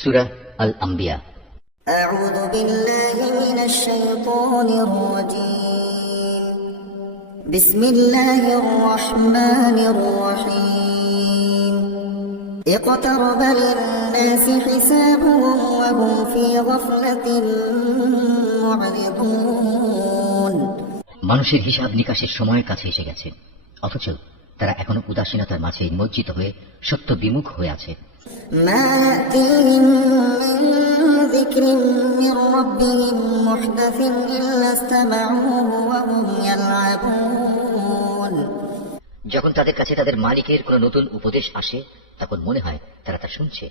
সূরা আল আম্বিয়া। আউযু বিল্লাহি মিনাশ শাইতানির রাজীম। বিসমিল্লাহির রহমানির রহিম। ইকতারাবা লিন-নাসি হিসাবুহুম ওয়া হুম ফী গাফলাতিন মু'রিদুন। মানুষের হিসাব নিকাশের সময় কাছে এসে গেছে, অথচ তারা এখনো উদাসীনতার মাঝে নিমজ্জিত হয়ে সত্য বিমুখ হয়ে আছে। মা ইয়াতিহিম মিন যিকরিন মির রাব্বিহিম মুহদাসিন ইল্লা ইসতামাউহু ওয়া হুম ইয়ালআবুন। যখন তাদের কাছে তাদের মালিকের কোনো নতুন উপদেশ আসে, তখন মনে হয় তারা তা শুনছে,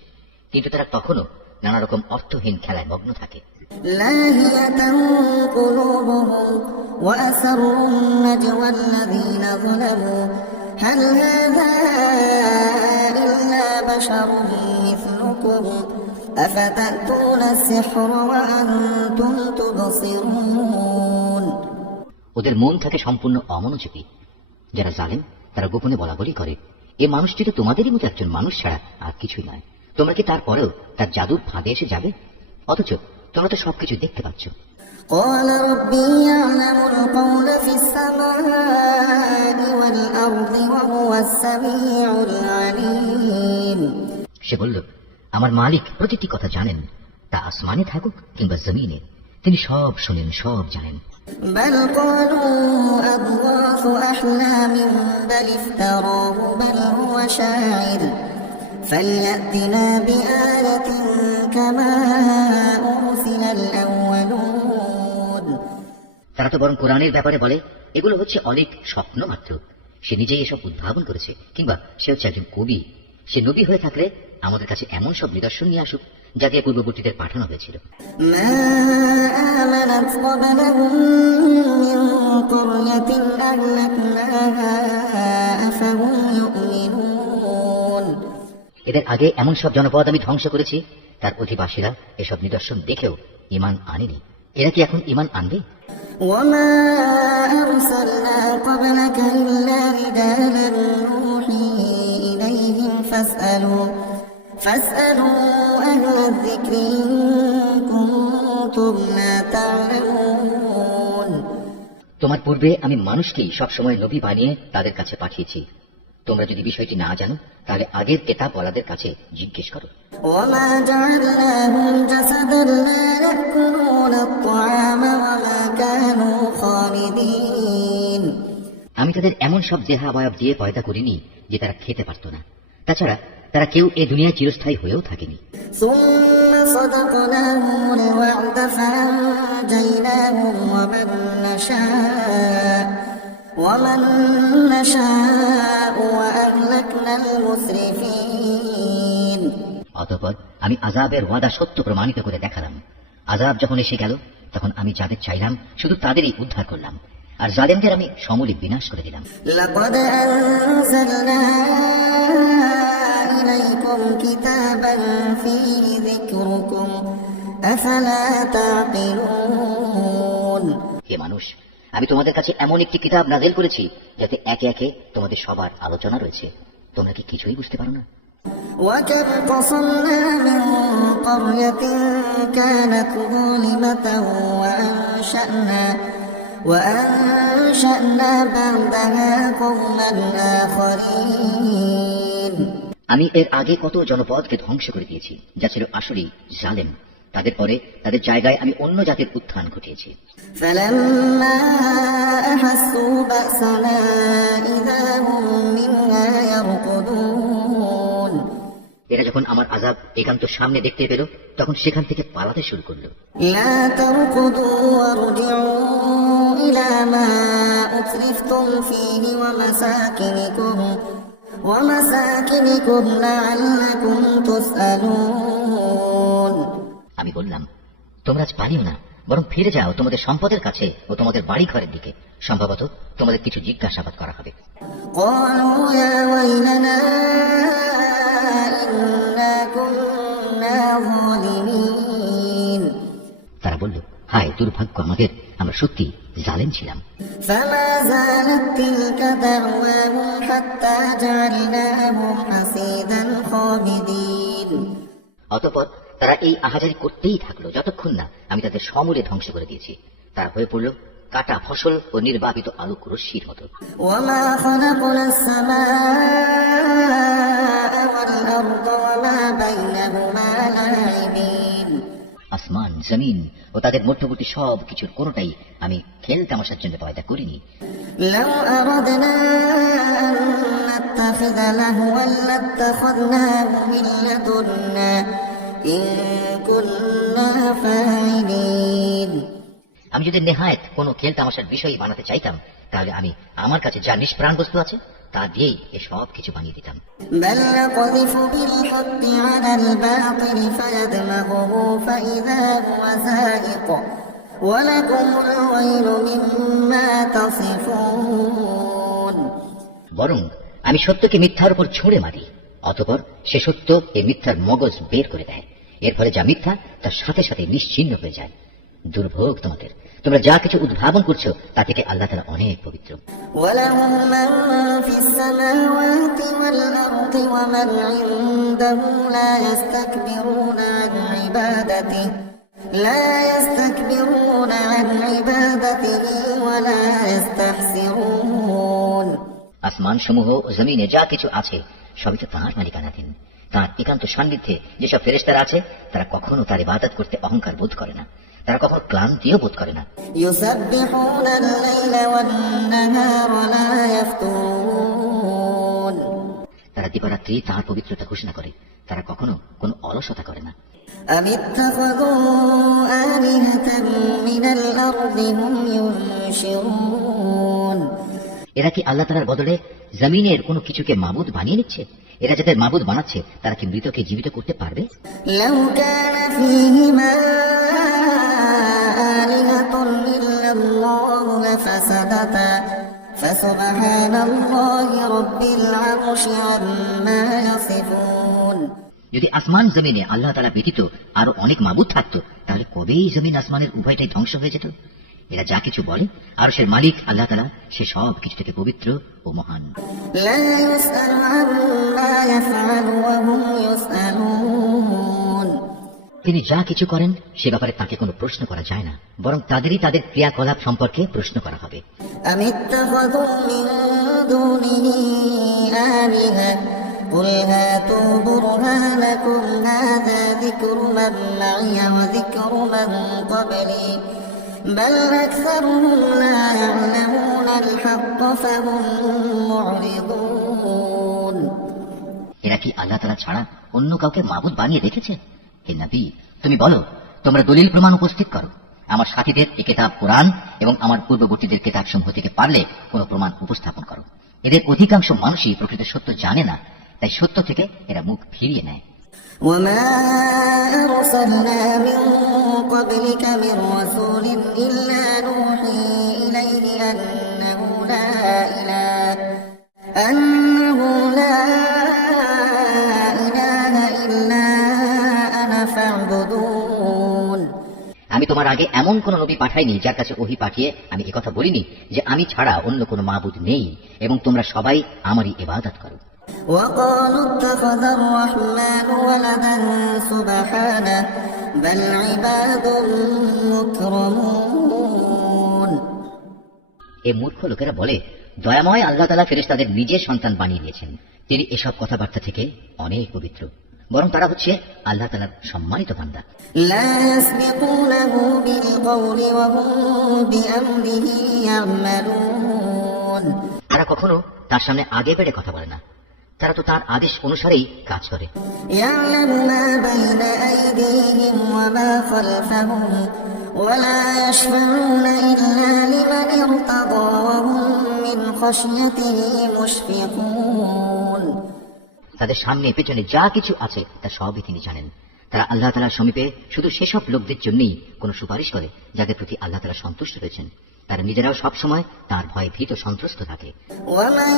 কিন্তু তারা তখনও নানা রকম অর্থহীন খেলায় মগ্ন থাকে। লাহিয়াতান কুলুবুহুম ওয়া আসরুন নাজওয়া আল্লাযীনা যালামু হাল হাযা ইল্লা বাশারুন মিসলুকুম আফাতাতুনা আস-সিহরা ওয়া আনতুম তুবসিরুন। ওদের মন থাকে সম্পূর্ণ অমনোযোগী। যারা জালেম তারা গোপনে বলাবলি করে, এ মানুষটি তো তোমাদেরই মতো একজন মানুষ ছাড়া আর কিছুই নয়। তোমরা কি তারপরেও তার জাদুর ফাঁদে এসে যাবে? অথচ তোমরা তো সবকিছু দেখতে পাচ্ছ। قال ربي يعلم القول في السماء والأرض وهو السميع العليم। সে বলল, আমার মালিক প্রতিটি কথা জানেন, তা আসমানে থাকুক কিংবা জমিনে, তিনি সব শোনেন, সব জানেন। بل قالوا أضغاث أحلام بل افتراه بل هو شاعر فليأتنا بآية كما أرسل الأولون। তারা তো বরং কোরআনের ব্যাপারে বলে, এগুলো হচ্ছে অনেক স্বপ্ন মাত্র। সে নিজেই এসব উদ্ভাবন করেছে, কিংবা সে হচ্ছে একজন কবি। সে নবী হয়ে থাকলে আমাদের কাছে এমন সব নিদর্শন নিয়ে আসুক যা দিয়ে পূর্ববর্তীদের পাঠানো হয়েছিল। ما آمنت قبلهم من قرية أهلكناها أفهم يؤمنون। এদের আগে এমন সব জনপদ আমি ধ্বংস করেছি, তার অধিবাসীরা এসব নিদর্শন দেখেও ঈমান আনেনি। এরা কি এখন ঈমান আনবে? وما أرسلنا قبلك إلا رجالا نوحي إليهم فاسألوا أهل الذكر إن كنتم لا تعلمون। তোমার পূর্বে আমি মানুষকেই সবসময় নবী বানিয়ে তাদের কাছে পাঠিয়েছি। তোমরা যদি বিষয়টি না জানো, তাহলে আগের কেতাবওয়ালাদের কাছে জিজ্ঞেস করো। وما جعلناهم جسدا لا يأكلون الطعام وما كانوا خالدين। আমি তাদের এমন সব দেহাবয়ব দিয়ে পয়দা করিনি যে তারা খেতে পারত না। তাছাড়া তারা কেউ এ দুনিয়ায় চিরস্থায়ী হয়েও থাকেনি। ثم صدقناهم الوعد فأنجيناهم ومن نشاء وأهلكنا المسرفين। অতঃপর আমি আযাবের ওয়াদা সত্য প্রমাণিত করে দেখালাম। আযাব যখন এসে গেল, তখন আমি যাদের চাইলাম শুধু তাদেরই উদ্ধার করলাম, আর জালেমদের আমি সমূলে বিনাশ করে দিলাম। لقد أنزلنا إليكم كتابا فيه ذكركم أفلا تعقلون। হে মানুষ, আমি তোমাদের কাছে এমন একটি কিতাব নাযিল করেছি যাতে একে একে তোমাদের সবার আলোচনা রয়েছে। তোমরা কি কিছুই বুঝতে পারো না? وكم قصمنا من قرية كانت ظالمة وأنشأنا بعدها قوما آخرين। আমি এর আগে কত জনপদকে ধ্বংস করে দিয়েছি যা ছিল আসলেই জালেম। তাদের পরে তাদের জায়গায় আমি অন্য জাতির উত্থান ঘটিয়েছি। فلما أحسوا بأسنا إذا هم منها يركضون। এরা যখন আমার আযাব একান্ত সামনে দেখতে পেল, তখন সেখান থেকে পালাতে শুরু করল। لا تركضوا وارجعوا إلى ما أترفتم فيه ومساكنكم لعلكم تسألون। আমি বললাম, তোমরা আজ পালিও না, বরং ফিরে যাও তোমাদের সম্পদের কাছে ও তোমাদের বাড়ি ঘরের দিকে। সম্ভবত তোমাদের কিছু জিজ্ঞাসাবাদ করা হবে। قالوا يا ويلنا إنا كنا ظالمين। তারা বলল, হায় দুর্ভাগ্য আমাদের, আমরা সত্যি জালেম ছিলাম। فما زالت تلك دعواهم حتى جعلناهم حصيدا خامدين। অতঃপর তারা এই আহাজারি করতেই থাকলো যতক্ষণ না আমি তাদের সমূলে ধ্বংস করে দিয়েছি। তারা হয়ে পড়ল কাটা ফসল ও নির্বাপিত আলোক রশ্মির মতো। وما خلقنا السماء والأرض وما بينهما لاعبين আসমান, জমিন ও তাদের মধ্যবর্তী সব কিছুর কোনোটাই আমি খেল তামাশার জন্য পয়দা করিনি। لو أردنا أن نتخذ لهوا لاتخذناه من لدنا إن كنا فاعلين আমি যদি নেহায়েত কোনো খেল তামাশার বিষয় বানাতে চাইতাম, তাহলে আমি আমার কাছে যা নিষ্প্রাণ বস্তু আছে তা দিয়েই এসব কিছু বানিয়ে দিতাম। بل نقذف بالحق على الباطل فيدمغه فإذا هو زاهق ولكم الويل مما تصفون বরং আমি সত্যকে মিথ্যার উপর ছুঁড়ে মারি, অতঃপর সে সত্য এই মিথ্যার মগজ বের করে দেয়। এর ফলে যা মিথ্যা তার সাথে সাথে নিশ্চিহ্ন হয়ে যায়। দুর্ভোগ তোমাদের, তোমরা যা কিছু উদ্ভাবন করছো তা থেকে আল্লাহ তাআলা অনেক পবিত্র। وله من في السماوات والأرض ومن عنده لا يستكبرون عن عبادته ولا يستحسرون আসমান সমূহ ও জমিনে যা কিছু আছে সবই তো তাঁর মালিকানাধীন। তাঁর একান্ত সান্নিধ্যে যেসব ফেরেশতারা আছে তারা কখনো তার ইবাদত করতে অহংকার বোধ করে না, তারা কখনো ক্লান্তিও বোধ করে না। يسبحون الليل والنهار لا يفترون তারা দিবারাত্রি তাঁর পবিত্রতা ঘোষণা করে, তারা কখনো কোনো অলসতা করে না। أم اتخذوا آلهة من الأرض هم ينشرون এরা কি আল্লাহ তাআলার বদলে জমিনের কোনো কিছুকে মাবুদ বানিয়ে নিচ্ছে? এরা যাদের মাবুদ বানাচ্ছে তারা কি মৃতকে জীবিত করতে পারবে? لو كان فيهما آلهة إلا الله لفسدتا فسبحان الله رب العرش عما يصفون যদি আসমান জমিনে আল্লাহ তাআলা ব্যতীত আরো অনেক মাবুদ থাকতো, তাহলে কবেই জমিন আসমানের উভয়টাই ধ্বংস হয়ে যেত। এরা যা কিছু বলে আরশের মালিক আল্লাহ তাআলা সে সব কিছু থেকে পবিত্র ও মহান। لا يسأل عما يفعل وهم يسألون তিনি যা কিছু করেন সে ব্যাপারে তাকে কোনো প্রশ্ন করা যায় না, বরং তাদেরই তাদের ক্রিয়াকলাপ সম্পর্কে প্রশ্ন করা হবে। أم اتخذوا من دونه آلهة قل هاتوا برهانكم هذا ذكر من معي وذكر من قبلي بل أكثرهم لا يعلمون الحق فهم معرضون এরা কি আল্লাহ তাআলা ছাড়া অন্য কাউকে মাবুদ বানিয়ে দেখেছে? হে নবী, তুমি বলো, তোমরা দলিল প্রমাণ উপস্থিত করো। আমার সাথীদের এই কিতাব কোরআন এবং আমার পূর্ববর্তীদের কিতাব সমূহ থেকে পারলে কোনো প্রমাণ উপস্থাপন করো। এদের অধিকাংশ মানুষই প্রকৃত সত্য জানে না, তাই সত্য থেকে এরা মুখ ফিরিয়ে নেয়। وما أرسلنا من قبلك من رسول إلا نوحي إليه أنه لا إله إلا أنا فاعبدون আমি তোমার আগে এমন কোন নবী পাঠাইনি যার কাছে ওহী পাঠিয়ে আমি একথা বলিনি যে আমি ছাড়া অন্য কোনো মাবুদ নেই এবং তোমরা সবাই আমারই ইবাদত করো। وقالوا اتخذ الرحمن ولدا سبحانه بل عباد مكرمون এ মূর্খ লোকেরা বলে, দয়াময় আল্লাহ তাআলা ফেরেশতাদের নিজের সন্তান বানিয়ে নিয়েছেন। তিনি এসব কথাবার্তা থেকে অনেক পবিত্র, বরং তারা হচ্ছে আল্লাহ তাআলার সম্মানিত বান্দা। لا يسبقونه بالقول وهم بأمره يعملون তারা কখনো তার সামনে আগে বেড়ে কথা বলে না, তারা তো তার আদেশ অনুসারেই কাজ করে। يعلم ما بين أيديهم وما خلفهم ولا يشفعون إلا لمن ارتضى وهم من خشيته مشفقون তাদের সামনে পেছনে যা কিছু আছে তা সবই তিনি জানেন। তারা আল্লাহ তাআলার সমীপে শুধু সেসব লোকদের জন্যই কোনো সুপারিশ করে যাদের প্রতি আল্লাহ তাআলা সন্তুষ্ট রয়েছেন। তারা নিজেরাও সব সময় তার ভয়ে ভীত সন্ত্রস্ত থাকে। ومن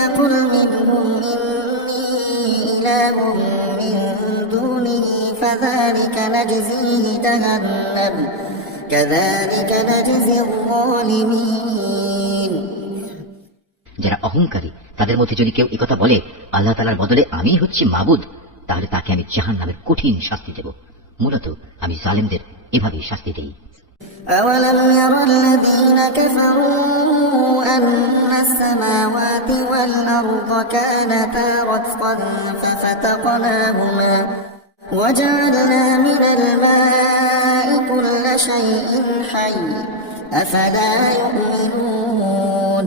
يقل منهم إني إله من دونه فذلك نجزيه جهنم كذلك نجزي الظالمين যারা অহংকারী তাদের মধ্যে যদি কেউ একথা বলে আল্লাহ তাআলার বদলে আমি হচ্ছি মাবুদ, তাহলে তাকে আমি জাহান্নামের কঠিন শাস্তি দেব। মূলত আমি জালেমদের এভাবেই শাস্তি দিই। أولم ير الذين كفروا أن السماوات والأرض كانتا رتقا ففتقناهما وجعلنا من الماء كل شيء حي أفلا يؤمنون।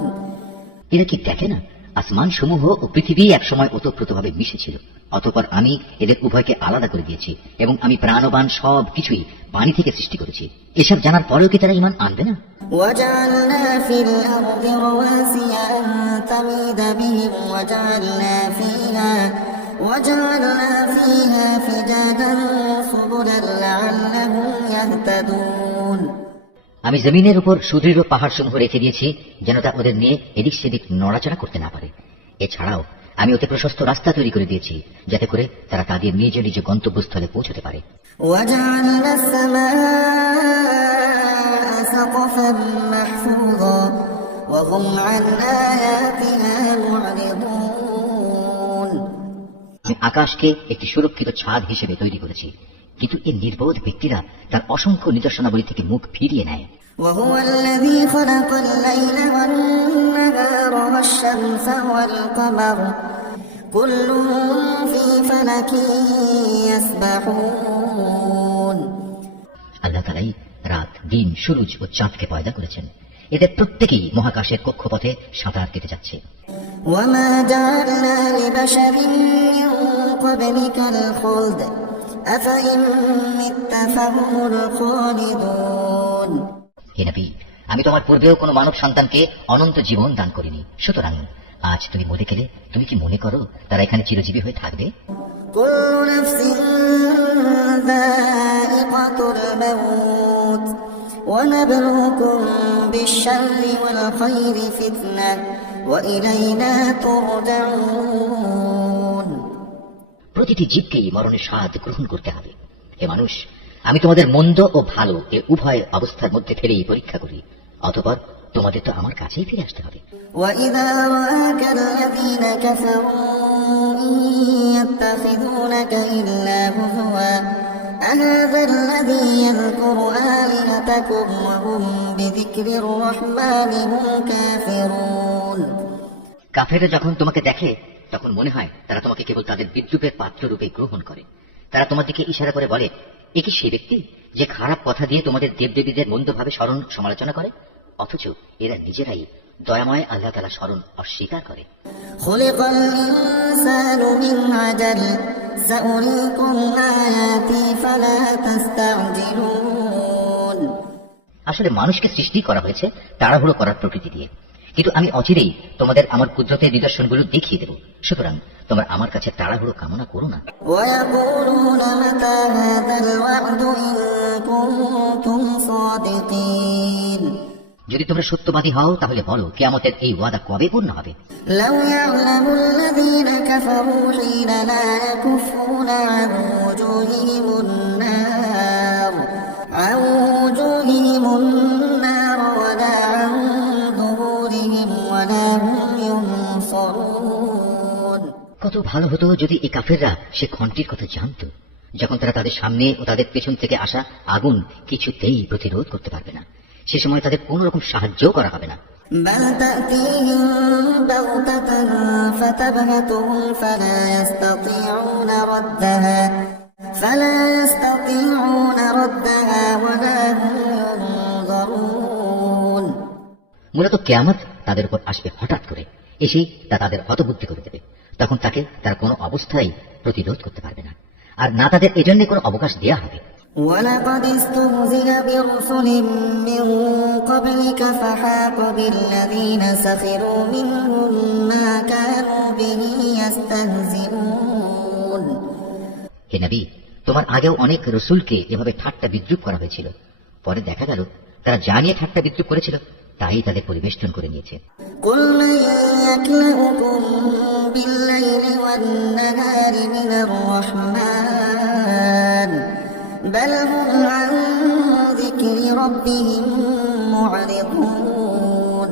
এরা কি দেখে না আসমান সমূহ ও পৃথিবী একসময় ওতপ্রোতভাবে মিশেছিল, অতঃপর আমি এদের উভয়কে আলাদা করে দিয়েছি এবং আমি প্রাণবান সব কিছুই পানি থেকে সৃষ্টি করেছি। এসব জানার পরেও কি তারা ঈমান আনবে না? وجعلنا في الأرض رواسي أن تميد بهم وجعلنا فيها فجاجا سبلا لعلهم يهتدون। আমি জমিনের উপর সুদৃঢ় পাহাড় সমূহ রেখে দিয়েছি যেন তা ওদের নিয়ে এদিক সেদিক নড়াচড়া করতে না পারে। এছাড়াও আমি ওতে প্রশস্ত রাস্তা তৈরি করে দিয়েছি যাতে করে তারা তাদের নিজ নিজ গন্তব্যস্থলে পৌঁছতে পারে। وجعلنا السماء سقفا محفوظا وهم عن آياتها معرضون। আমি আকাশকে একটি সুরক্ষিত ছাদ হিসেবে তৈরি করেছি, কিন্তু এই নির্বোধ ব্যক্তিরা তার অসংখ্য নিদর্শনাবলী থেকে মুখ ফিরিয়ে নেয়। وهو الذي خلق الليل والنهار والشمس والقمر كل في فلك يسبحون। আল্লাহ তাআলাই রাত, দিন, সূরজ ও চাঁদকে পয়দা করেছেন। এদের প্রত্যেকেই মহাকাশের কক্ষপথে সাঁতার কেটে যাচ্ছে। وما جعلنا لبشر من قبلك الخلد أفإن مت فهم الخالدون। হে নবী, আমি তোমার পূর্বেও কোনো মানব সন্তানকে অনন্ত জীবন দান করিনি, সুতরাং আজ তুমি মরে গেলে তুমি কি মনে করো তারা এখানে চিরজীবী হয়ে থাকবে? كل نفس ذائقة الموت ونبلوكم بالشر والخير فتنة وإلينا ترجعون। প্রতিটি জীবকেই মরণের স্বাদ গ্রহণ করতে হবে। হে মানুষ, আমি তোমাদের মন্দ ও ভালো এ উভয় অবস্থার মধ্যে ফেলেই পরীক্ষা করি, অতঃপর তোমাদের তো আমার কাছেই ফিরে আসতে হবে। وإذا رآك الذين كفروا إن يتخذونك إلا هزوا أهذا الذي يذكر آلهتكم وهم بذكر الرحمن هم كافرون। কাফেররা যখন তোমাকে দেখে তখন মনে হয় তারা তোমাকে কেবল তাদের বিদ্রুপের পাত্র রূপে গ্রহণ করে। তারা তোমার দিকে ইশারা করে বলে, এ কি সেই ব্যক্তি যে খারাপ কথা দিয়ে তোমাদের দেবদেবীদের মন্দভাবে স্মরণ সমালোচনা করে? অথচ এরা নিজেরাই দয়াময় আল্লাহ তাআলা স্মরণ অস্বীকার করে। خلق الإنسان من عجل سأريكم آياتي فلا تستعجلون। আসলে মানুষকে সৃষ্টি করা হয়েছে তাড়াহুড়ো করার প্রকৃতি দিয়ে, কিন্তু আমি অচিরেই তোমাদের আমার কুদরতের নিদর্শনগুলো দেখিয়ে দেব, সুতরাং তোমরা আমার কাছে তাড়াহুড়ো কামনা করো না। ويقولون متى هذا الوعد إن كنتم صادقين। যদি তোমরা সত্যবাদী হও তাহলে বলো কিয়ামতের এই ওয়াদা কবে পূর্ণ হবে? لو يعلم الذين كفروا حين لا يكفون عن وجوههم النار ولا عن ظهورهم ولا هم ينصرون। কত ভালো হতো যদি এই কাফেররা সে ঘণ্টির কথা জানত, যখন তারা তাদের সামনে ও তাদের পেছন থেকে আসা আগুন কিছুতেই প্রতিরোধ করতে পারবে না। সে সময় তাদের কোন রকম সাহায্য করা হবে না। بل تأتيهم بغتة فتبهتهم فلا يستطيعون ردها ولا هم ينظرون। মূলত কিয়ামত তাদের উপর আসবে হঠাৎ করে, এসেই তা তাদের হতবুদ্ধি করে দেবে। তখন তাকে তারা কোনো অবস্থায় প্রতিরোধ করতে পারবে না, আর না তাদের এজন্য কোনো অবকাশ দেয়া হবে। ولقد استهزئ برسل من قبلك فحاق بالذين سخروا منهم ما كانوا به يستهزئون। হে নবী, তোমার আগেও অনেক রসুলকে এভাবে ঠাট্টা বিদ্রুপ করা হয়েছিল, পরে দেখা গেল তারা যা নিয়ে ঠাট্টা বিদ্রুপ করেছিল তাই তাদের পরিবেষ্টন করে নিয়েছে। قل من يكلؤكم بالليل والنهار من الرحمن بل هم عن ذكر ربهم معرضون।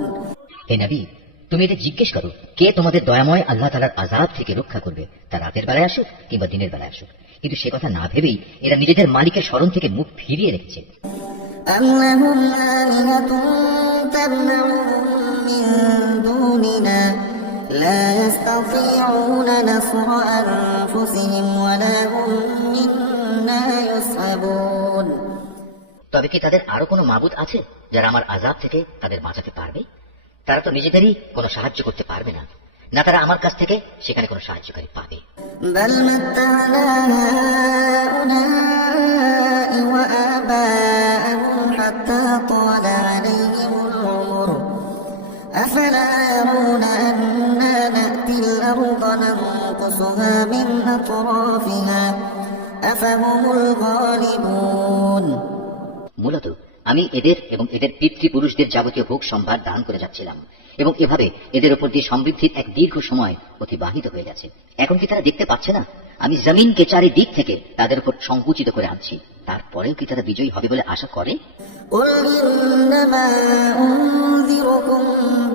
হে নবী, তুমি এটা জিজ্ঞেস করো, কে তোমাদের দয়াময় আল্লাহ তাআলার আযাব থেকে রক্ষা করবে, তা রাতের বেলায় আসুক কিংবা দিনের বেলায় আসুক। কিন্তু সে কথা না ভেবেই এরা নিজেদের মালিকের স্মরণ থেকে মুখ ফিরিয়ে রেখেছে। أم لهم آلهة تمنعهم من دوننا لا يستطيعون نصر أنفسهم ولا هم منا يصحبون। তবে কি তাদের আরো কোনো মাবুদ আছে যারা আমার আযাব থেকে তাদের বাঁচাতে পারবে? তারা তো নিজেদেরই কোনো সাহায্য করতে পারবে না, না তারা আমার কাছ থেকে সেখানে কোনো সাহায্যকারী পাবে। بل متعنا هؤلاء وآباءهم حتى طال عليهم العمر أفلا يرون أنا نأتي الأرض ننقصها من أطرافها أفهم الغالبون। মূলত আমি এদের এবং এদের পিতৃপুরুষদের যাবতীয় ভোগ সম্ভার দান করে যাচ্ছিলাম এবং এভাবে এদের উপর দিয়ে সমৃদ্ধির এক দীর্ঘ সময় অতিবাহিত হয়ে গেছে। এখন কি তারা দেখতে পাচ্ছে না আমি জমিনকে চারিদিক থেকে তাদের উপর সংকুচিত করে আনছি? তারপরেও কি তারা বিজয়ী হবে বলে আশা করে? قل إنما أنذركم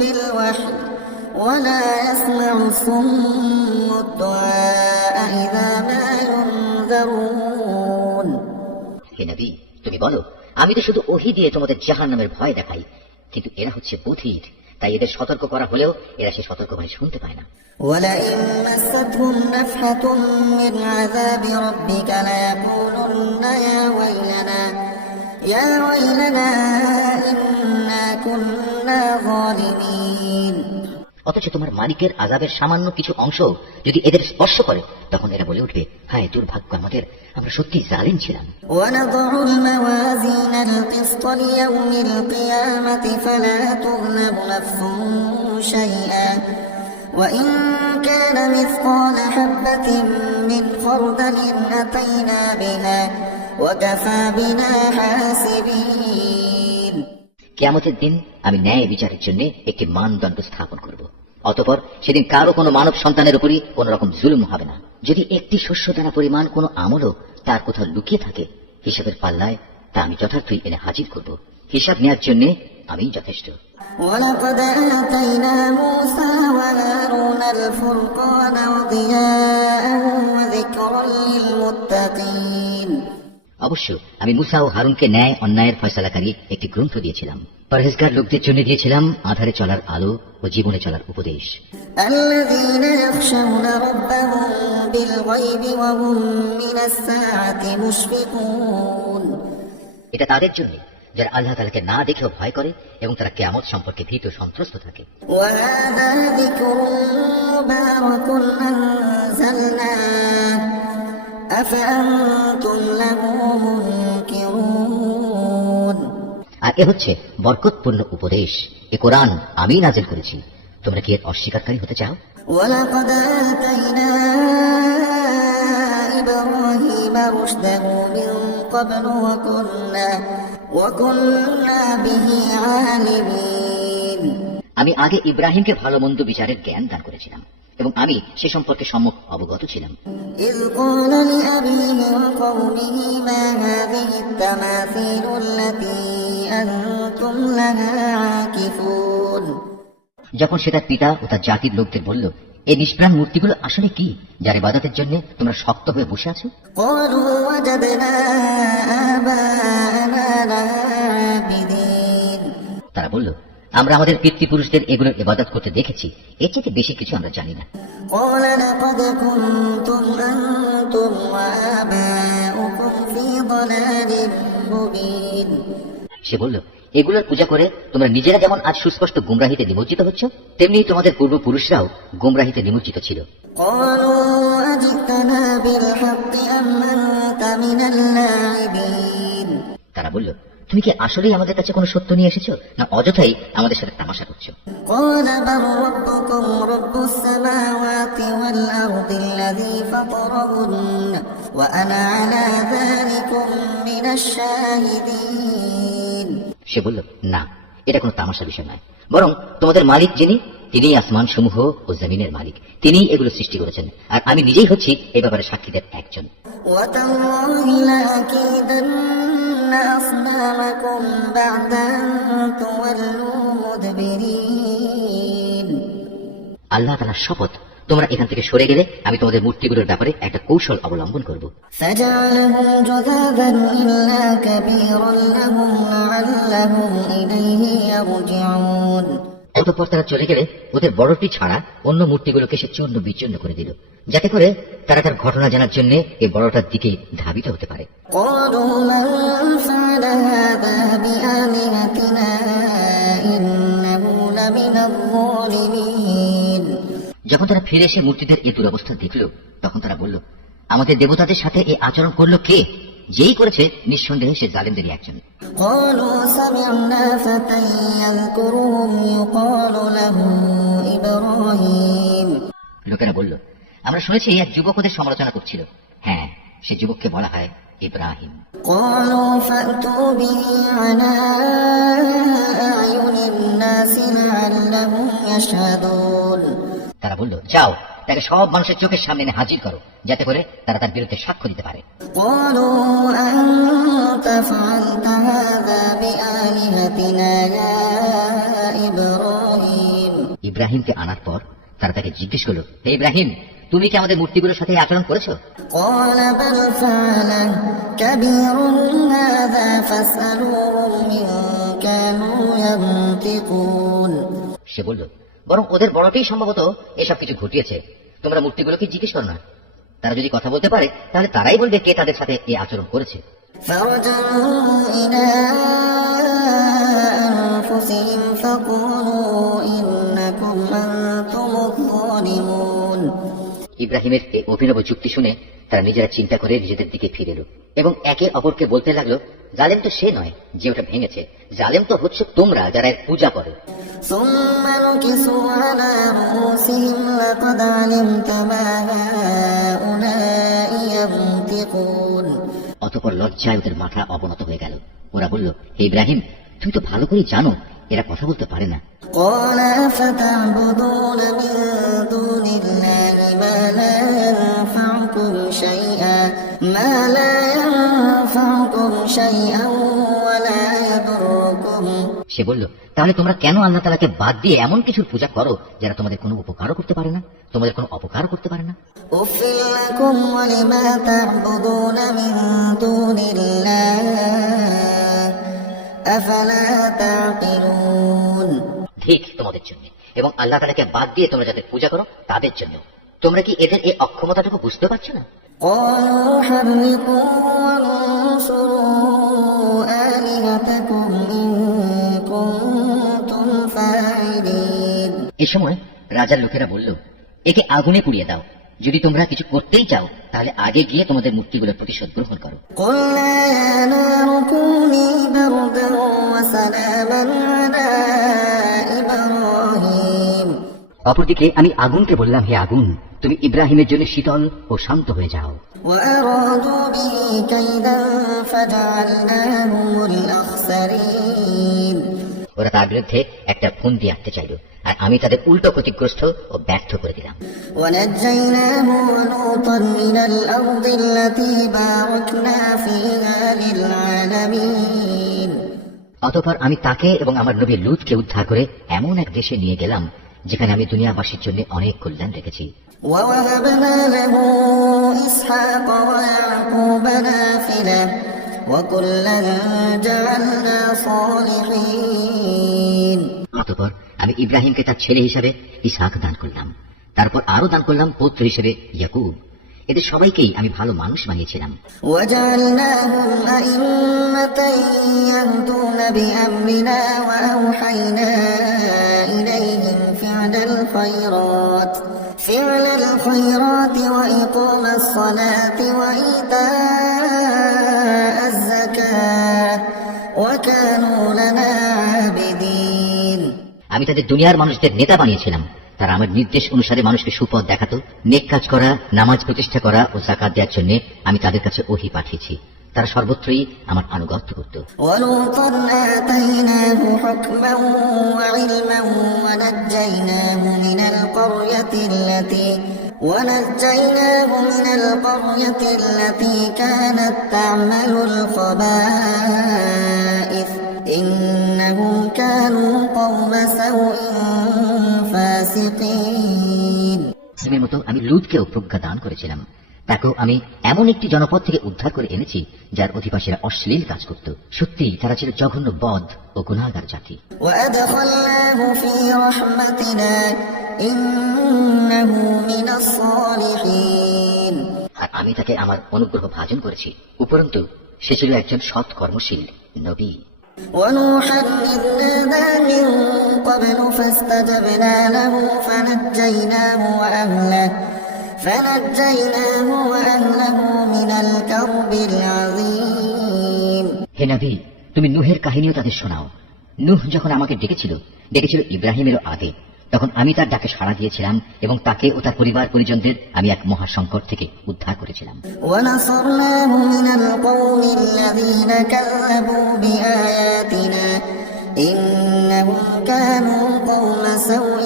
بالوحي ولا يسمع الصم الدعاء إذا ما ينذرون। হে নবী, তুমি বলো, আমি তো শুধু ওহী দিয়ে তোমাদের জাহান্নামের ভয় দেখাই, কিন্তু এরা হচ্ছে বধির, তাই এদের সতর্ক করা হলেও এরা সে সতর্কবাণী শুনতে পায় না। ولئن مستهم نفحة من عذاب ربك ليقولن يا ويلنا إنا كنا ظالمين। অথচ তোমার মালিকের আযাবের সামান্য কিছু অংশ যদি এদের স্পর্শ করে তখন এরা বলে উঠবে, হায় দুর্ভাগ্য আমাদের, আমরা সত্যি জালিম ছিলাম। ونضع الموازين القسط ليوم القيامة فلا تظلم نفس شيئا وإن كان مثقال حبة من خردل أتينا بها وكفى بنا حاسبين। কিয়ামতের দিন আমি ন্যায় বিচারের জন্য একটি মানদণ্ড স্থাপন করব। অতঃপর সেদিন কারো কোনো মানব সন্তানের উপরই কোন রকম জুলুম হবে না। যদি একটি শস্য দানা পরিমাণ কোনো আমলও তার কোথাও লুকিয়ে থাকে, হিসাবের পাল্লায় তা আমি যথার্থই এনে হাজির করব। হিসাব নেওয়ার জন্য আমি যথেষ্ট। ولقد آتينا موسى وهارون الفرقان وضياء وذكرا للمتقين। অবশ্য আমি মুসা ও হারুনকে ন্যায় অন্যায়ের ফয়সালাকারী একটি গ্রন্থ দিয়েছিলাম। পরহেজগার লোকদের জন্য দিয়েছিলাম আধারে চলার আলো ও জীবনে চলার উপদেশ। الذين يخشون ربهم بالغيب وهم من الساعة مشفقون। এটা তাদের জন্য যারা আল্লাহ তাআলাকে না দেখেও ভয় করে এবং তারা কিয়ামত সম্পর্কে ভীত ও সন্ত্রস্ত থাকে। وهذا ذكر مبارك أنزلناه أفأنتم له منكرون। আর এ হচ্ছে বরকতপূর্ণ উপদেশ, এ কোরআন আমি নাজিল করেছি, তোমরা কি এর অস্বীকারী হতে চাও? ولقد آتينا إبراهيم رشده من قبل وكنا به عالمين। আমি আগে ইব্রাহিমকে ভালো মন্দ বিচারের জ্ঞান দান করেছিলাম এবং আমি সে সম্পর্কে সম্যক অবগত ছিলাম। إذ قال لأبيه وقومه ما هذه التماثيل التي أنتم لها عاكفون। যখন সে তার পিতা ও তার জাতির লোকদের বলল, এই নিষ্প্রাণ মূর্তিগুলো আসলে কি যার ইবাদতের জন্য তোমরা শক্ত হয়ে বসে আছো? قالوا وجدنا آباءنا لها عابدين। তারা বলল, আমরা আমাদের পিতৃপুরুষদের এগুলোর ইবাদত করতে দেখেছি, এর চেয়ে বেশি কিছু আমরা জানি না। قال لقد كنتم أنتم وآباؤكم في ضلال مبين। সে বলল, এগুলোর পূজা করে তোমরা নিজেরা যেমন আজ সুস্পষ্ট গুমরাহিতে নিমজ্জিত হচ্ছ, তেমনি তোমাদের পূর্বপুরুষরাও গুমরাহিতে নিমজ্জিত ছিল। قالوا أجئتنا بالحق أم أنت من اللاعبين। তারা বলল, তুমি কি আসলেই আমাদের কাছে কোনো সত্য নিয়ে এসেছো, না অযথাই আমাদের সাথে তামাশা করছো? قال بل ربكم رب السماوات والأرض الذي فطرهن وأنا على ذلكم من الشاهدين। সে বলল, না, এটা কোনো তামাশা বিষয় নয়, বরং তোমাদের মালিক যিনি, তিনিই আসমান সমূহ ও জমিনের মালিক, তিনিই এগুলো সৃষ্টি করেছেন, আর আমি নিজেই হচ্ছি এই ব্যাপারে সাক্ষীদের একজন। وتالله لأكيدن أصنامكم بعد أن تولوا مدبرين। আল্লাহ তাআলার শপথ, তোমরা এখান থেকে সরে গেলে আমি তোমাদের মূর্তিগুলোর ব্যাপারে একটা কৌশল অবলম্বন করব। فجعلهم جذاذا إلا كبيرا لهم لعلهم إليه يرجعون অতঃপর তারা চলে গেলে ওদের বড়টি ছাড়া অন্য মূর্তিগুলোকে সে চূর্ণ বিচূর্ণ করে দিল, যাতে করে তারা তার ঘটনা জানার জন্য এই বড়টার দিকে ধাবিত হতে পারে। قالوا من فعل هذا بآلهتنا إنه لمن الظالمين যখন তারা ফিরে এসে মূর্তিদের এই দুরবস্থা দেখল, তখন তারা বলল, আমাদের দেবতাদের সাথে এই আচরণ করলো কে? যেই করেছে নিঃসন্দেহে সে জালেমদেরই একজন। قالوا سمعنا فتى يذكرهم يقال له إبراهيم লোকেরা বলল, আমরা শুনেছি এক যুবক ওদের সমালোচনা করছিল। হ্যাঁ, সে যুবককে বলা হয় ইব্রাহিম। قالوا فأتوا به على أعين الناس لعلهم يشهدون তারা বলল, যাও তাকে সব মানুষের চোখের সামনে এনে হাজির করো, যাতে করে তারা তার বিরুদ্ধে সাক্ষ্য দিতে পারে। قالوا أنت فعلت هذا بآلهتنا يا إبراهيم ইব্রাহিমকে আনার পর তারা তাকে জিজ্ঞেস করলো, হে ইব্রাহিম, তুমি কি আমাদের মূর্তিগুলোর সাথে এই আচরণ করেছো? قال بل فعله كبيرهم هذا فاسألوهم إن كانوا ينطقون সে বলল, বরং ওদের বড়টাই সম্ভবত এসব কিছু ঘটিয়েছে, তোমরা মূর্তিগুলোকে জিজ্ঞেস করো না। তারা যদি কথা বলতে পারে তাহলে তারাই বলবে কে তাদের সাথে এই আচরণ করেছে। فرجعوا إلى أنفسهم فقالوا إنكم أنتم الظالمون ইব্রাহিমের এই অভিনব যুক্তি শুনে তারা নিজেরা চিন্তা করে নিজেদের দিকে ফিরে এলো এবং একে অপরকে বলতে লাগলো, জালেম তো সে নয় যে ওটা ভেঙেছে, জালেম তো হচ্ছে তোমরা যারা এর পূজা করো। ثم نكسوا على رؤوسهم لقد علمت ما هؤلاء ينطقون অতঃপর লজ্জায় ওদের মাথা অবনত হয়ে গেল। ওরা বলল, হে ইব্রাহিম, তুমি তো ভালো করে জানো এরা কথা বলতে পারে না। قال أفتعبدون من دون الله ما لا ينفعكم شيئا ولا يضركم সে বলল, তাহলে তোমরা কেন আল্লাহ তাআলাকে বাদ দিয়ে এমন কিছুর পূজা করো যারা তোমাদের কোনো উপকারও করতে পারে না, তোমাদের কোনো অপকারও করতে পারে না? أف لكم ولما تعبدون من دون الله أفلا تعقلون ঠিক তোমাদের জন্য এবং আল্লাহ তাআলাকে বাদ দিয়ে তোমরা যাদের পূজা করো তাদের জন্য। তোমরা কি এদের এই অক্ষমতাটুকু বুঝতে পারছো না? قالوا حرقوا وانصروا آلهتكم إن كنتم فاعلين এ সময় রাজার লোকেরা বলল, একে আগুনে পুড়িয়ে দাও, যদি তোমরা কিছু করতেই চাও তাহলে আগে গিয়ে তোমাদের মূর্তিগুলোর প্রতিশোধ গ্রহণ করো। قلنا يا نار كوني بردا وسلاما على إبراهيم অপরদিকে আমি আগুনকে বললাম, হে আগুন, তুমি ইব্রাহিমের জন্য শীতল ও শান্ত হয়ে যাও। وأرادوا به كيدا فجعلناهم الأخسرين ওরা তার বিরুদ্ধে একটা ফন্দি আঁকতে চাইল, আর আমি তাদের উল্টো ক্ষতিগ্রস্ত ও ব্যর্থ করে দিলাম। ونجيناه ولوطا من الأرض التي باركنا فيها للعالمين অতঃপর আমি তাকে এবং আমার নবী লূতকে উদ্ধার করে এমন এক দেশে নিয়ে গেলাম যেখানে আমি দুনিয়াবাসীর জন্য অনেক কল্যাণ রেখেছি। ووهبنا له إسحاق ويعقوب نافلة وكلا جعلنا صالحين অতঃপর আমি ইব্রাহিমকে তার ছেলে হিসাবে ইসহাক দান করলাম, তারপর আরো দান করলাম পৌত্র হিসেবে ইয়াকুব। এদের সবাইকেই আমি ভালো মানুষ বানিয়েছিলাম। وجعلناهم أئمة يهدون بأمرنا وأوحينا إليهم فعل الخيرات وإقام الصلاة وإيتاء الزكاة وكانوا لنا عابدين আমি তাদের দুনিয়ার মানুষদের নেতা বানিয়েছিলাম। তারা আমার নির্দেশ অনুসারে মানুষকে সুপথ দেখাতো, নেক কাজ করা, নামাজ প্রতিষ্ঠা করা ও যাকাত দেওয়ার জন্য আমি তাদের কাছে ওহী পাঠিয়েছি। তারা সর্বত্রই আমার আনুগত্য করত। ولوطا آتيناه حكما وعلما ونجيناه من القرية التي كانت تعمل الخبائث إنهم كانوا قوم سوء فاسقين মতো আমি লুতকেও প্রজ্ঞা দান করেছিলাম। তাকেও আমি এমন একটি জনপদ থেকে উদ্ধার করে এনেছি যার অধিবাসীরা অশ্লীল কাজ করত। সত্যি তারা ছিল জঘন্য বদ ও গুনাহগার জাতি। وأدخلناه في رحمتنا إنه من الصالحين। আর আমি তাকে আমার অনুগ্রহ ভাজন করেছি, উপরন্তু সে ছিল একজন সৎ কর্মশীল নবী। ونوحا إذ نادى من قبل فاستجبنا له فنجيناه وأهله من الكرب العظيم। হে নবী, তুমি নূহের কাহিনীও তাদের শোনাও। নূহ যখন আমাকে ডেকেছিল ইব্রাহিমেরও আগে, তখন আমি তার ডাকে সাড়া দিয়েছিলাম এবং তাকে ও তার পরিবার পরিজনদের আমি এক মহা সংকট থেকে উদ্ধার করেছিলাম। ونصرناه من القوم الذين كذبوا بآياتنا إنهم كانوا قوم سوء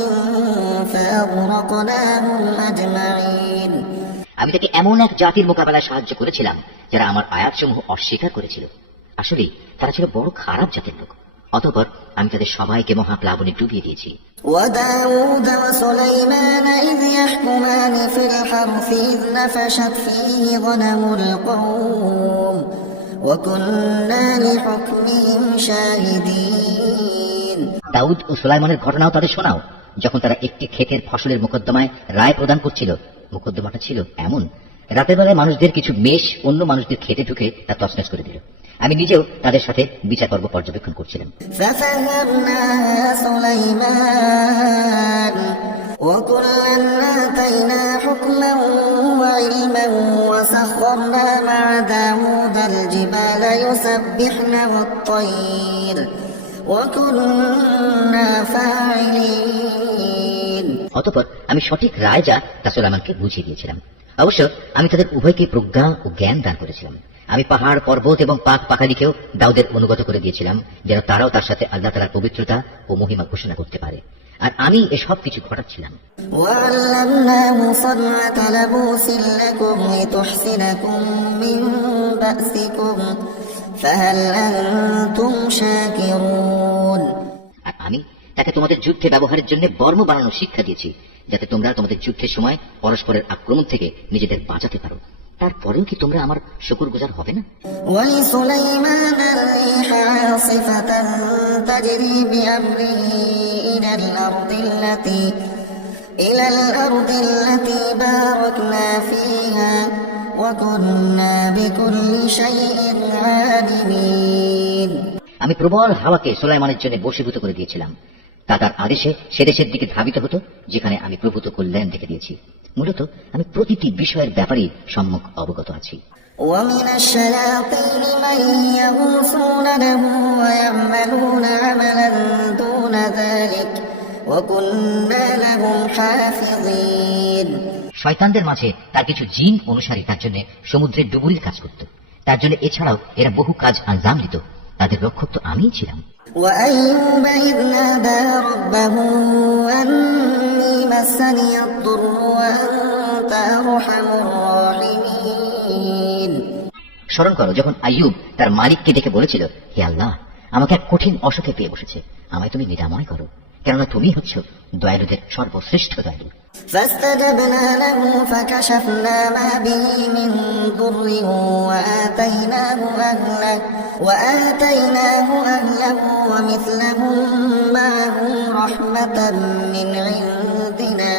فأغرقناهم أجمعين। আমি তাকে এমন এক জাতির মোকাবেলায় সাহায্য করেছিলাম যারা আমার আয়াতসমূহ অস্বীকার করেছিল। আসলে তারা ছিল বড় খারাপ জাতের লোক। অতঃপর আমি তাদের সবাইকে মহাপ্লাবনে ডুবিয়ে দিয়েছি। وداود وسليمان إذ يحكمان في الحرث إذ نفشت فيه غنم القوم وكنا لحكمهم شاهدين। দাউদ ও সুলাইমানের ঘটনাও তাদের শোনাও, যখন তারা একটি ক্ষেতের ফসলের মোকদ্দমায় রায় প্রদান করছিল। মোকদ্দমাটা ছিল এমন, রাতের বেলায় মানুষদের কিছু মেষ অন্য মানুষদের খেতে ঢুকে তা তছনছ করে দিল। আমি নিজেও তাদের সাথে বিচার পর্ব পর্যবেক্ষণ করছিলাম। ففهمناها سليمان وكلا آتينا حكما وعلما وسخرنا مع داود الجبال يسبحن والطير وكنا فاعلين। অতঃপর আমি সঠিক রায় যা তা সুলাইমানকে বুঝিয়ে দিয়েছিলাম। অবশ্য আমি তাদের উভয়কে প্রজ্ঞা ও জ্ঞান দান করেছিলাম। আমি পাহাড় পর্বত এবং পাক পাখালিকেও দাউদের অনুগত করে দিয়েছিলাম, যেন তারাও তার সাথে আল্লাহ তাআলার পবিত্রতা ও মহিমা ঘোষণা করতে পারে। আর আমি এসব কিছু ঘটাচ্ছিলাম। وعلمناه صنعة لبوس لكم لتحسنكم من بأسكم فهل أنتم شاكرون। আর আমি তাকে তোমাদের যুদ্ধে ব্যবহারের জন্য বর্ম বানানোর শিক্ষা দিয়েছি, যাতে তোমরা তোমাদের যুদ্ধের সময় পরস্পরের আক্রমণ থেকে নিজেদের বাঁচাতে পারো। তারপরেও কি তোমরা আমার শুকরগুজার হবে না? ولسليمان الريح عاصفة تجري بأمره إلى الأرض التي باركنا فيها وكنا بكل شيء عالمين। আমি প্রবল হাওয়াকে সুলাইমানের জন্য বশীভূত করে দিয়েছিলাম। তা তার আদেশে সে দেশের দিকে ধাবিত হতো যেখানে আমি প্রভূত কল্যাণ দেখে দিয়েছি। মূলত আমি প্রতিটি বিষয়ের ব্যাপারে সম্মুখ অবগত আছি। ومن الشياطين من يغوصون له ويعملون عملا دون ذلك وكنا لهم حافظين। শয়তানদের মাঝে তার কিছু জিন অনুসারী তার জন্য সমুদ্রের ডুবুরির কাজ করত। তার জন্য এছাড়াও এরা বহু কাজ আঞ্জাম দিত। তাদের রক্ষক তো আমিই ছিলাম। وأيوب إذ نادى ربه أني مسني الضر وأنت أرحم الراحمين। স্মরণ করো যখন আইয়ুব তার মালিককে ডেকে বলেছিল, হে আল্লাহ, আমাকে এক কঠিন অসুখে পেয়ে বসেছে, আমায় তুমি নিরাময় করো, কেননা তুমি হচ্ছ দয়ালুদের সর্বশ্রেষ্ঠ দয়ালু। فاستجبنا له فكشفنا ما به من ضر وآتيناه أهله ومثلهم معهم رحمة من عندنا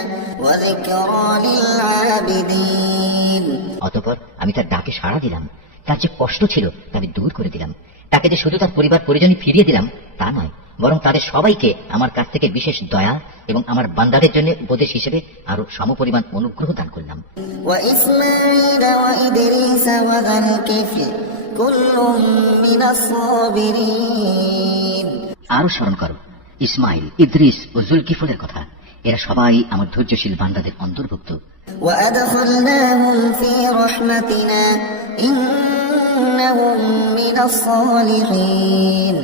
وذكرى للعابدين। অতঃপর আমি তার ডাকে সাড়া দিলাম। তার যে কষ্ট ছিল তা আমি দূর করে দিলাম। তাকে যে শুধু তার পরিবার পরিজনই ফিরিয়ে দিলাম তা নয়, বরং তাদের সবাইকে আমার কাছ থেকে বিশেষ দয়া এবং আমার বান্দাদের জন্য উপদেশ হিসেবে আরো সমপরিমাণ অনুগ্রহ দান করলাম। وإسماعيل وإدريس وذا الكفل كل من الصابرين। আরো স্মরণ করো ইসমাইল, ইদ্রিস ও জুলকিফলের কথা। এরা সবাই আমার ধৈর্যশীল বান্দাদের অন্তর্ভুক্ত। وأدخلناهم في رحمتنا إنهم من الصالحين।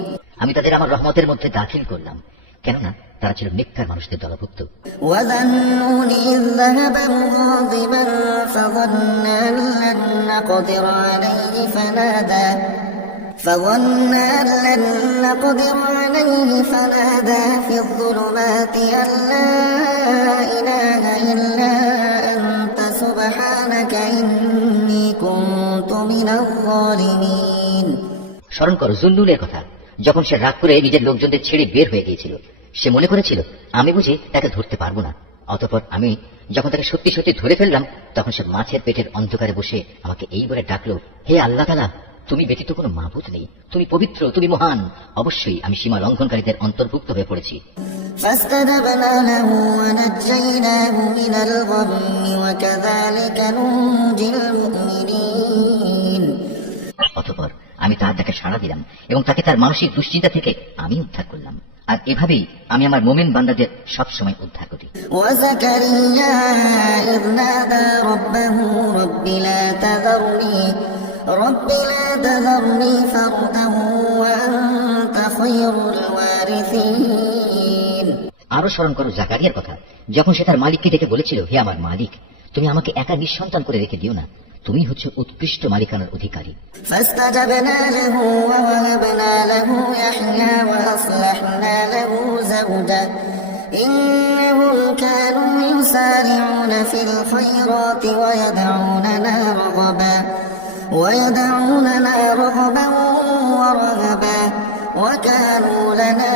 আমি তাদের আমার রহমতের মধ্যে দাখিল করলাম, কেননা তারা ছিল নেককার মানুষদের দলভুক্ত। وذا النون إذ ذهب مغاضبا فظن أن لن نقدر عليه فنادى في الظلمات أن لا إله إلا أنت سبحانك إني كنت من الظالمين স্মরণ করো জুন্নুনের কথা, যখন সে রাগ করে নিজের লোকজনদের ছেড়ে বের হয়ে গিয়েছিল। সে মনে করেছিল আমি বুঝি তাকে ধরতে পারবো না। অতঃপর আমি যখন তাকে সত্যি সত্যি ধরে ফেললাম, তখন সে মাছের পেটের অন্ধকারে বসে আমাকে এই বলে ডাকলো, হে আল্লাহ তাআলা, তুমি ব্যতীত কোনো মাবুদ নেই, তুমি পবিত্র, তুমি মহান। অবশ্যই আমি সীমা লঙ্ঘনকারীদের অন্তর্ভুক্ত হয়ে পড়েছি। فاستجبنا له ونجيناه من الغم وكذلك ننجي المؤمنين অতঃপর আমি তার ডাকে সাড়া দিলাম এবং তাকে তার মানসিক দুশ্চিন্তা থেকে আমি উদ্ধার করলাম। আর এভাবেই আমি আমার মুমিন বান্দাদের সবসময় উদ্ধার করি। وزكريا إذ نادى ربه رب لا تذرني فردا وأنت خير الوارثين আরো স্মরণ করো জাকারিয়ার কথা, যখন সে তার মালিককে ডেকে বলেছিল, হে আমার মালিক, তুমি আমাকে একা নিঃসন্তান করে রেখে দিও না, তুমি হচ্ছে উৎকৃষ্ট মালিকানার অধিকারী। فاستجبنا له ووهبنا له يحيى وأصلحنا له زوجه إنهم كانوا يسارعون في الخيرات ويدعوننا رغبا ورهبا وكانوا لنا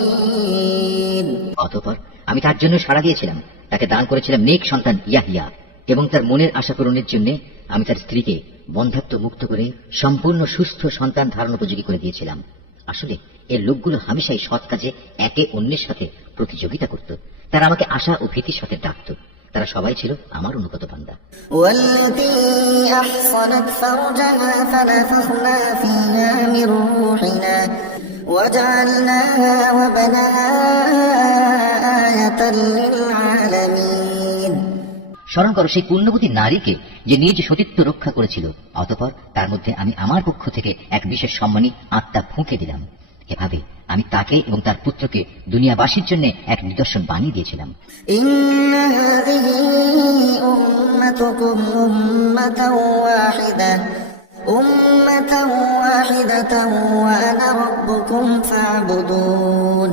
خاشعين অতঃপর আমি তার জন্য সাড়া দিয়েছিলাম, তাকে দান করেছিলাম নেক সন্তান ইয়াহিয়া, এবং তার মনের আশা পূরণের জন্য আমি তার স্ত্রীকে বন্ধ্যাত্ব মুক্ত করে সম্পূর্ণ সুস্থ সন্তান ধারণ উপযোগী করে দিয়েছিলাম। আসলে এর লোকগুলো হামেশাই সৎ কাজে একে অন্যের সাথে প্রতিযোগিতা করত। তারা আমাকে আশা ও ভীতির সাথে ডাকত। তারা সবাই ছিল আমার অনুগত বান্দা। والتي أحصنت فرجها فنفخنا فيها من روحنا وجعلناها وابنها آية للعالمين স্মরণ করো সেই পুণ্যবতী নারীকে যে নিজ সতীত্ব রক্ষা করেছিল। অতঃপর তার মধ্যে আমি আমার পক্ষ থেকে এক বিশেষ সম্মানী আত্মা ফুঁকে দিলাম। এভাবে আমি তাকে এবং তার পুত্রকে দুনিয়াবাসীর জন্য এক নিদর্শন বানিয়ে দিয়েছিলাম। إن هذه أمتكم أمة واحدة وأنا ربكم فاعبدون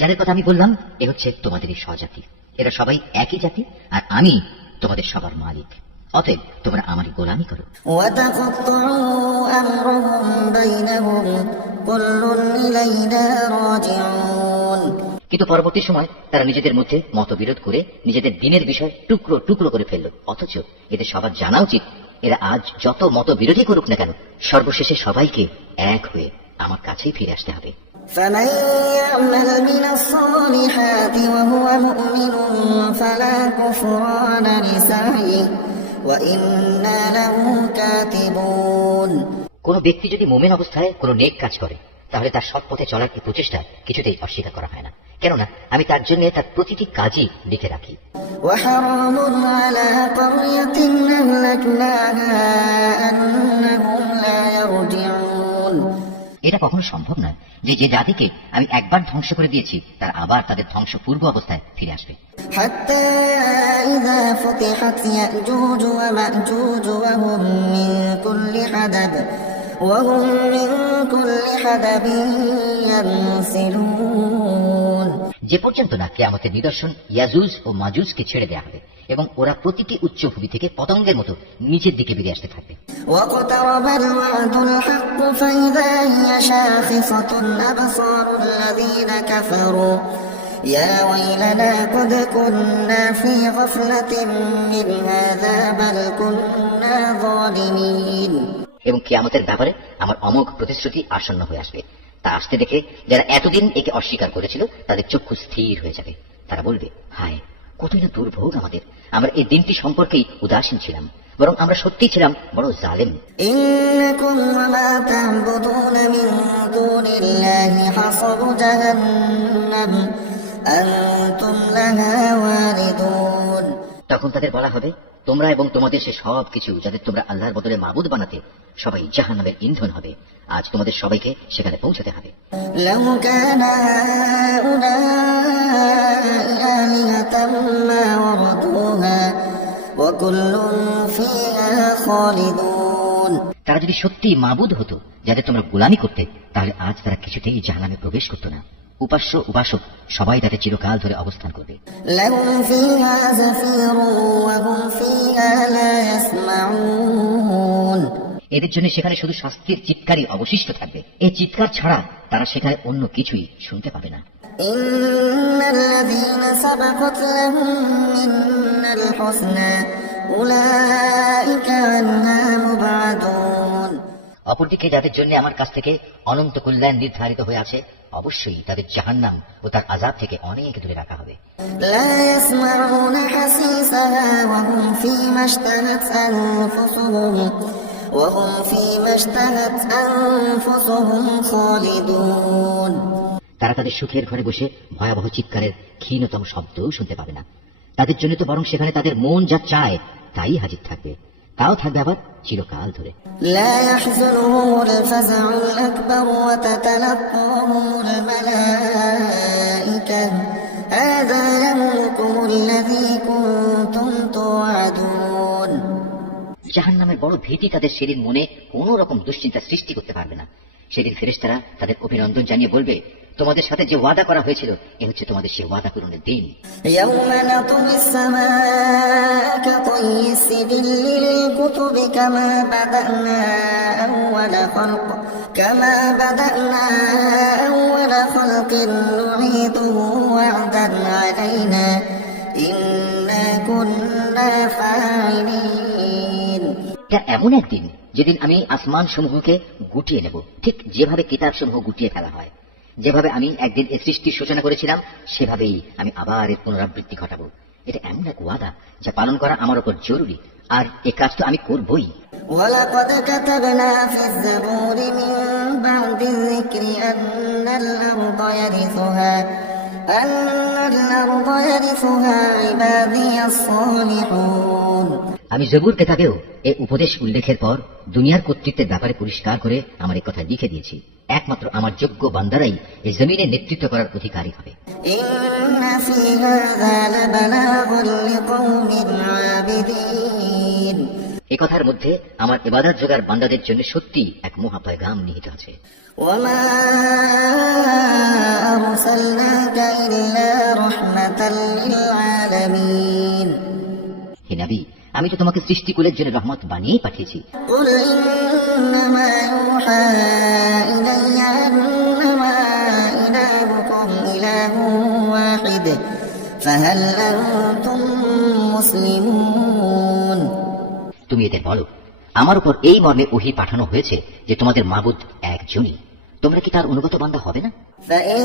যাদের কথা আমি বললাম এ হচ্ছে তোমাদেরই স্বজাতি, এরা সবাই একই জাতি, আর আমি তোমাদের সবার মালিক। অতএব তোমরা আমারই গোলামি করো। وتقطعوا أمرهم بينهم كل إلينا راجعون কিন্তু পরবর্তী সময় তারা নিজেদের মধ্যে মতবিরোধ করে নিজেদের দিনের বিষয় টুকরো টুকরো করে ফেলল। অথচ এদের সবার জানা উচিত, এরা আজ যত মতবিরোধী করুক না কেন, সর্বশেষে সবাইকে এক হয়ে আমার কাছেই ফিরে আসতে হবে। فمن يعمل من الصالحات وهو مؤمن فلا كفران لسعيه وإنا له كاتبون কোন ব্যক্তি যদি মুমিন অবস্থায় কোন নেক কাজ করে, তাহলে তার সৎ পথে চলার এই প্রচেষ্টা কিছুতেই অস্বীকার করা হয় না, কেননা আমি তার জন্য তার প্রতিটি কাজই লিখে রাখি। وحرام على قرية أهلكناها أنهم لا يرجعون এটা কখনো সম্ভব নয় যে যে জাতিকে আমি একবার ধ্বংস করে দিয়েছি তারা আবার তাদের ধ্বংসপূর্ব অবস্থায় ফিরে আসবে। حتى إذا فتحت يأجوج ومأجوج وهم من كل حدب ينسلون যে পর্যন্ত না কিয়ামতের নিদর্শন ইয়াজুজ ও মাজুজকে ছেড়ে দেয়া হবে এবং ওরা প্রতিটি উচ্চভূমি থেকে পতঙ্গের মতো নিচের দিকে বেরিয়ে আসতে থাকবে। واقترب الوعد الحق فإذا هي شاخصة أبصار الذين كفروا يا ويلنا قد كنا في غفلة من هذا بل كنا ظالمين এবং কিয়ামতের ব্যাপারে আমার অমোঘ প্রতিশ্রুতি আসন্ন হয়ে আসবে। তা আসতে দেখে যারা এতদিন একে অস্বীকার করেছিল তাদের চক্ষু স্থির হয়ে যাবে। তারা বলবে, হায় কতই না দুর্ভোগ আমাদের, আমরা এই দিনটি সম্পর্কেই উদাসীন ছিলাম, বরং আমরা সত্যিই ছিলাম বড় জালেম। إنكم وما تعبدون من دون الله حصب جهنم أنتم لها واردون তখন তাদের বলা হবে, তোমরা এবং তোমাদের সে সব কিছু যাদের তোমরা আল্লাহর বদলে মাবুদ বানাতে, সবাই জাহান্নামের ইন্ধন হবে। আজ তোমাদের সবাইকে সেখানে পৌঁছাতে হবে। لو كان هؤلاء آلهة ما وردوها وكل فيها خالدون তারা যদি সত্যি মাবুদ হতো যাদের তোমরা গোলামি করতে, তাহলে আজ তারা কিছুতেই জাহান্নামে প্রবেশ করত না। উপাস্য উপাসক সবাই তাতে চিরকাল ধরে অবস্থান করবে। لهم فيها زفير وهم فيها لا يسمعون এদের জন্য সেখানে শুধু শাস্তির চিৎকারই অবশিষ্ট থাকবে। এই চিৎকার ছাড়া তারা সেখানে অন্য কিছুই শুনতে পাবে না। إن الذين سبقت لهم منا الحسنى أولئك عنها مبعدون অপরদিকে যাদের জন্য আমার কাছ থেকে অনন্ত কল্যাণ নির্ধারিত হয়ে আছে, অবশ্যই তাদের জাহান্নাম ও তার আযাব থেকে অনেক দূরে রাখা হবে। لا يسمعون حسيسها وهم فيما اشتهت أنفسهم خالدون তারা তাদের সুখের ঘরে বসে ভয়াবহ চিৎকারের ক্ষীণতম শব্দও শুনতে পাবে না। তাদের জন্য তো বরং সেখানে তাদের মন যা চায় তাই হাজির থাকবে, তাও থাকবে আবার চিরকাল ধরে। لا يحزنهم الفزع الأكبر وتتلقاهم الملائكة هذا يومكم الذي كنتم توعدون জাহান্নামের বড় ভীতি তাদের সেদিন মনে কোন রকম দুশ্চিন্তা সৃষ্টি করতে পারবে না। সেদিন ফেরেশতারা তাদের অভিনন্দন জানিয়ে বলবে, তোমাদের সাথে যে ওয়াদা করা হয়েছিল এ হচ্ছে তোমাদের সেই ওয়াদা পূরণের দিন। يوم نطوي السماء كطي السجل للكتب كما بدأنا أول خلق نعيده وعدا علينا إنا كنا فاعلين এটা এমন একদিন যেদিন আমি আসমান সমূহকে গুটিয়ে নেব, ঠিক যেভাবে কিতাব সমূহ গুটিয়ে ফেলা হয়। যেভাবে আমি একদিন এর সৃষ্টির সূচনা করেছিলাম সেভাবেই আমি আবার এর পুনরাবৃত্তি ঘটাবো। এটা এমন এক ওয়াদা যা পালন করা আমার উপর জরুরি, আর এ কাজ তো আমি করবই। ولقد كتبنا في الزبور من بعد الذكر أن الأرض يرثها عبادي الصالحون আমি জবুর কিতাবেও এই উপদেশ উল্লেখের পর দুনিয়ার কর্তৃত্বের ব্যাপারে পরিষ্কার করে আমার এই কথা লিখে দিয়েছি। একমাত্র আমার যোগ্য বান্দারাই এই জমিনে নেতৃত্ব করার অধিকারী হবে। إن في هذا لبلاغا لقوم عابدين এই কথার মধ্যে আমার ইবাদত যোগার বান্দাদের জন্য সত্যি এক মহা পয়গাম নিহিত আছে। وما أرسلناك إلا رحمة للعالمين হে নবী, আমি তো তোমাকে সৃষ্টিকুলের জন্য রহমত বানিয়েই পাঠিয়েছি। قل إنما يوحى إلي أنما إلهكم إله واحد فهل أنتم مسلمون তুমি এদের বলো, আমার উপর এই মর্মে ওহী পাঠানো হয়েছে যে তোমাদের মাবুদ একজনই, তোমরা কি তার অনুগত বান্দা হবে না? فإن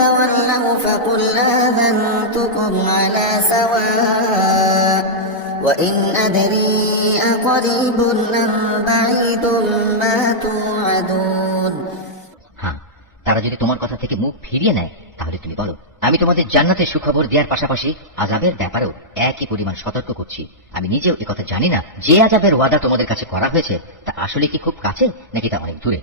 تولوا فقل آذنتكم على سواء وإن أدري أقريب أم بعيد ما توعدون হ্যাঁ, তারা যদি তোমার কথা থেকে মুখ ফিরিয়ে নেয় তাহলে তুমি বলো, আমি তোমাদের জান্নাতের সুখবর দেওয়ার পাশাপাশি আযাবের ব্যাপারেও একই পরিমাণ সতর্ক করছি। আমি নিজেও এ কথা জানি না যে আযাবের ওয়াদা তোমাদের কাছে করা হয়েছে তা আসলে কি খুব কাছে নাকি তা অনেক দূরে।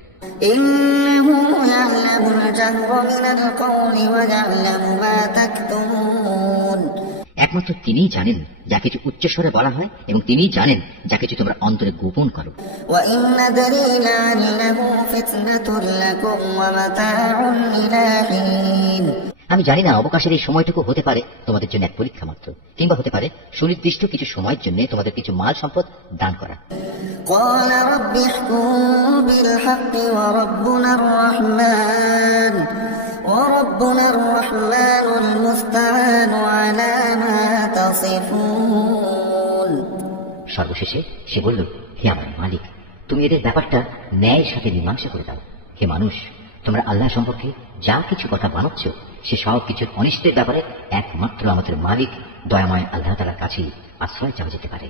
إنه يعلم الجهر من القول ويعلم ما تكتمون একমাত্র তিনিই জানেন যা কিছু উচ্চস্বরে বলা হয় এবং তিনিই জানেন যা কিছু তোমরা অন্তরে গোপন করো। وإن ندري لعله فتنة لكم ومتاع إلى حين আমি জানি না অবকাশের এই সময়টুকু হতে পারে তোমাদের জন্য এক পরীক্ষা মাত্র, কিংবা হতে পারে সুনির্দিষ্ট কিছু সময়ের জন্য তোমাদের কিছু মাল সম্পদ দান করা। قال رب احكم بالحق وربنا الرحمن المستعان على ما تصفون সর্বশেষে সে বলল, হে আমার মালিক, তুমি এদের ব্যাপারটা ন্যায়ের সাথে মীমাংসা করে দাও। হে মানুষ, তোমরা আল্লাহ সম্পর্কে যা কিছু কথা বানাচ্ছ সে সব কিছুর অনিষ্টের ব্যাপারে একমাত্র আমাদের মালিক দয়াময় আল্লাহ তাআলার কাছেই আশ্রয় চাওয়া যেতে পারে।